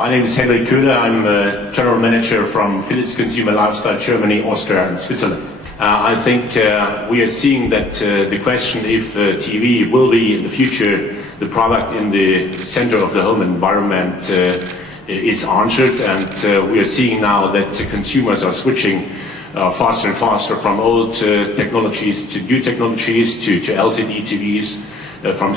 My name is Henrik. I'm a General Manager from Philips Consumer Lifestyle Germany, Austria and Switzerland. I think we are seeing that the question if TV will be in the future the product in the center of the home environment is answered, and we are seeing now that consumers are switching faster and faster from old technologies to new technologies to LCD TVs. From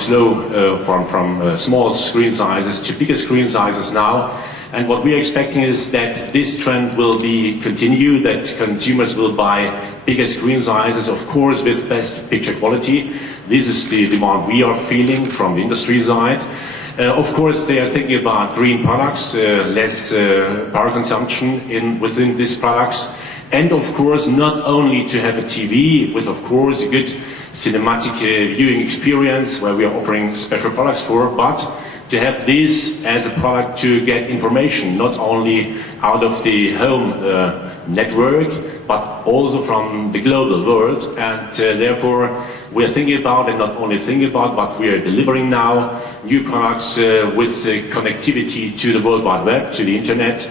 small screen sizes to bigger screen sizes now, and what we are expecting is that this trend will be continued, that consumers will buy bigger screen sizes, of course with best picture quality. This is the demand we are feeling from the industry side. Of course they are thinking about green products, less power consumption within these products, and of course not only to have a TV with of course a good cinematic viewing experience where we are offering special products for, but to have this as a product to get information not only out of the home network but also from the global world, and therefore we are thinking about, and not only thinking about, but we are delivering now new products with connectivity to the World Wide Web, to the internet.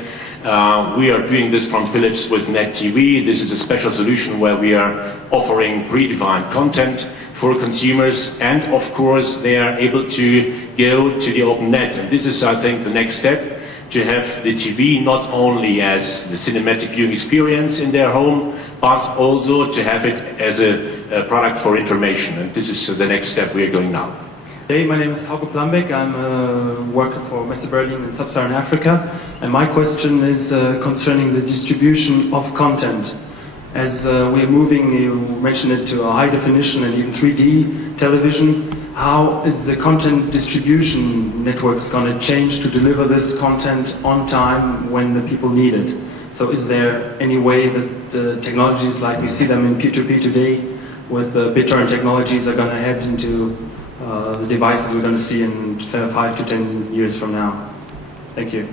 We are doing this from Philips with Net TV. This is a special solution where we are offering predefined content for consumers, and of course they are able to go to the open net. And this is, I think, the next step, to have the TV not only as the cinematic viewing experience in their home, but also to have it as a product for information. And this is the next step we are going now. Hey, my name is Hauke Plambeck. I'm a worker for Messe Berlin in Sub-Saharan Africa, and my question is concerning the distribution of content. As we are moving, you mentioned it, to a high definition and even 3D television, how is the content distribution networks going to change to deliver this content on time when the people need it? So is there any way that the technologies like we see them in P2P today with the BitTorrent technologies are going to head into the devices we're going to see in 5 to 10 years from now? Thank you.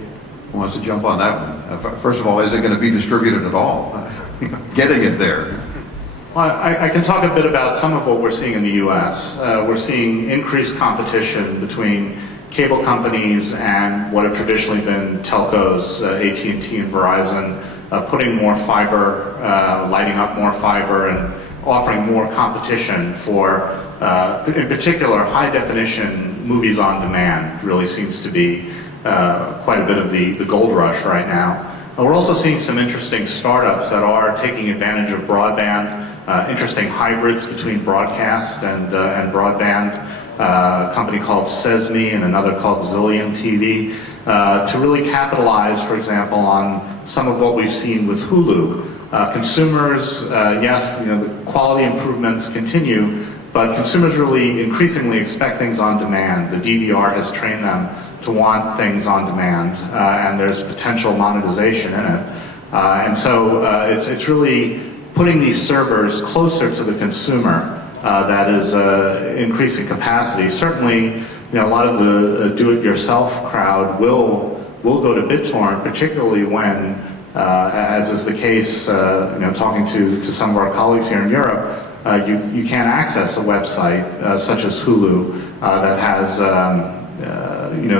Who wants to jump on that one? First of all, is it going to be distributed at all? Getting it there. Well, I can talk a bit about some of what we're seeing in the U.S. We're seeing increased competition between cable companies and what have traditionally been telcos, AT&T and Verizon, putting more fiber, lighting up more fiber, and offering more competition for, in particular, high-definition movies on demand. Really seems to be quite a bit of the gold rush right now. We're also seeing some interesting startups that are taking advantage of broadband, interesting hybrids between broadcast and broadband. A company called Sesame and another called Zillion TV, to really capitalize, for example, on some of what we've seen with Hulu. Consumers, yes, the quality improvements continue, but consumers really increasingly expect things on demand. The DVR has trained them to want things on demand, and there's potential monetization in it. And so it's really putting these servers closer to the consumer that is increasing capacity. Certainly, a lot of the do-it-yourself crowd will go to BitTorrent, particularly when, as is the case, talking to some of our colleagues here in Europe, you can't access a website such as Hulu that has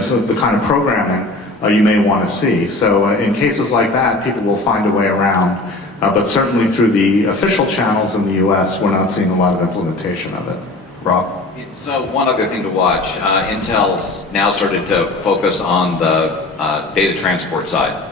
so the kind of programming you may want to see. So in cases like that, people will find a way around. But certainly through the official channels in the U.S., we're not seeing a lot of implementation of it. Rob? So one other thing to watch, Intel's now started to focus on the data transport side.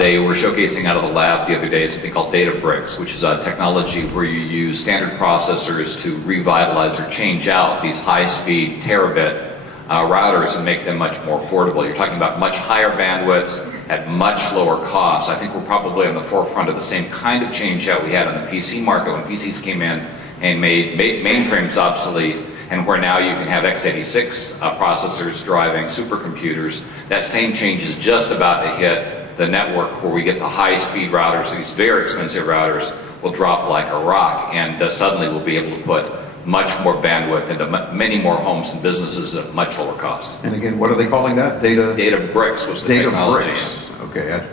They were showcasing out of the lab the other day something called data bricks, which is a technology where you use standard processors to revitalize or change out these high-speed terabit routers and make them much more affordable. You're talking about much higher bandwidths at much lower costs. I think we're probably on the forefront of the same kind of change that we had in the PC market when PCs came in and made mainframes obsolete, and where now you can have x86 processors driving supercomputers. That same change is just about to hit the network, where we get the high-speed routers. These very expensive routers will drop like a rock, and suddenly we'll be able to put much more bandwidth into many more homes and businesses at much lower cost. And again, what are they calling that? Data bricks was the data technology. Bricks. Okay.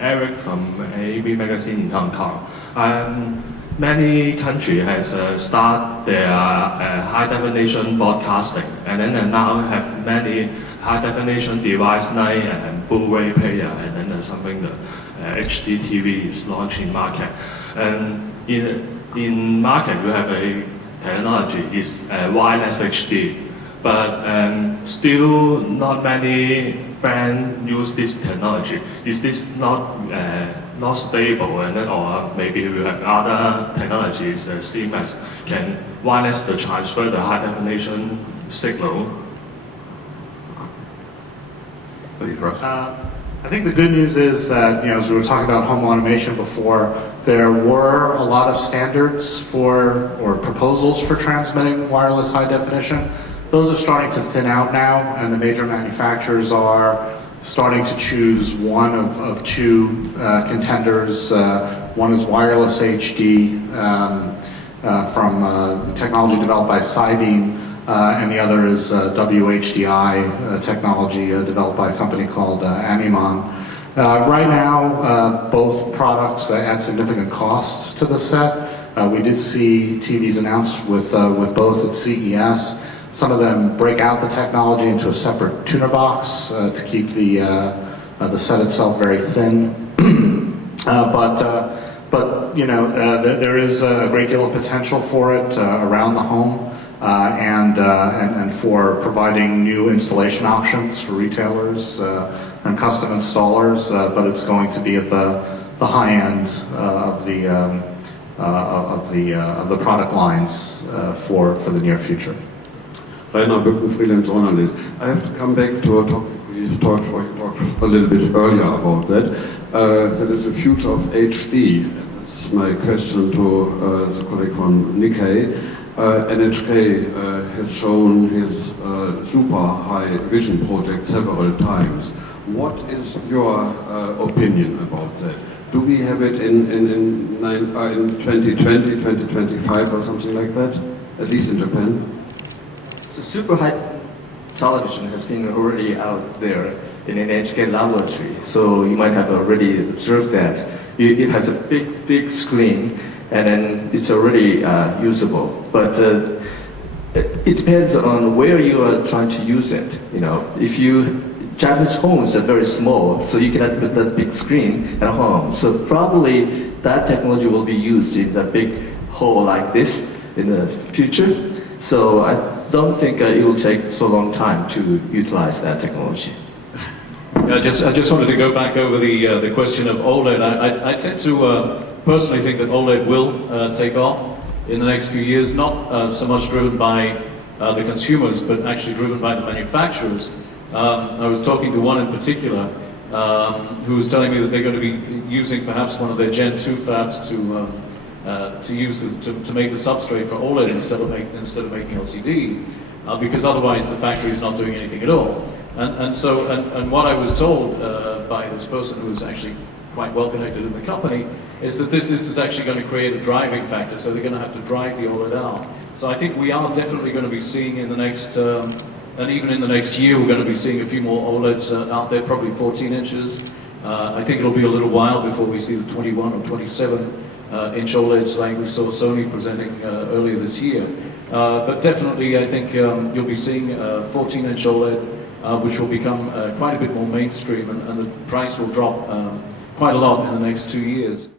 Eric from AB Magazine in Hong Kong. Many countries has started their high definition broadcasting, and then now have many high definition device like and Blu-ray player, and then there's something the HD TV is launched in market. And in market you have a technology is wireless HD, but still not many brands use this technology. Is this not stable, and then, or maybe you have other technologies that same as can wireless to transfer the high definition signal? I think the good news is that, as we were talking about home automation before, there were a lot of standards for, or proposals for transmitting wireless high definition. Those are starting to thin out now, and the major manufacturers are starting to choose one of two contenders. One is wireless HD from technology developed by Cybeam, and the other is WHDI technology developed by a company called Amimon. Right now, both products add significant cost to the set. We did see TVs announced with both at CES. Some of them break out the technology into a separate tuner box to keep the set itself very thin. But there is a great deal of potential for it around the home and for providing new installation options for retailers and custom installers. But it's going to be at the high end of the product lines for the near future. Rainer Bücken, freelance journalist. I have to come back to a topic we talked a little bit earlier about that. That is the future of HD. That's my question to the colleague from Nikkei. NHK has shown his super high vision project several times. What is your opinion about that? Do we have it in 2020, 2025 or something like that? At least in Japan? So super high television has been already out there in an NHK laboratory, so you might have already observed that. It has a big screen, and then it's already usable. But it depends on where you are trying to use it. If Japanese homes are very small, so you cannot put that big screen at home. So probably that technology will be used in a big hall like this in the future. So I don't think it will take so long time to utilize that technology. I just wanted to go back over the question of OLED. I tend to personally think that OLED will take off in the next few years, not so much driven by the consumers, but actually driven by the manufacturers. I was talking to one in particular who was telling me that they're going to be using perhaps one of their Gen 2 fabs to make the substrate for OLED instead of making LCD, because otherwise the factory is not doing anything at all. And what I was told by this person who was actually quite well connected in the company is that this is actually going to create a driving factor, so they're going to have to drive the OLED out. So I think we are definitely going to be seeing in the next, and even in the next year, we're going to be seeing a few more OLEDs out there, probably 14 inches. I think it'll be a little while before we see the 21 or 27 inch OLEDs like we saw Sony presenting earlier this year. But definitely I think you'll be seeing 14-inch OLED, which will become quite a bit more mainstream, and the price will drop quite a lot in the next 2 years.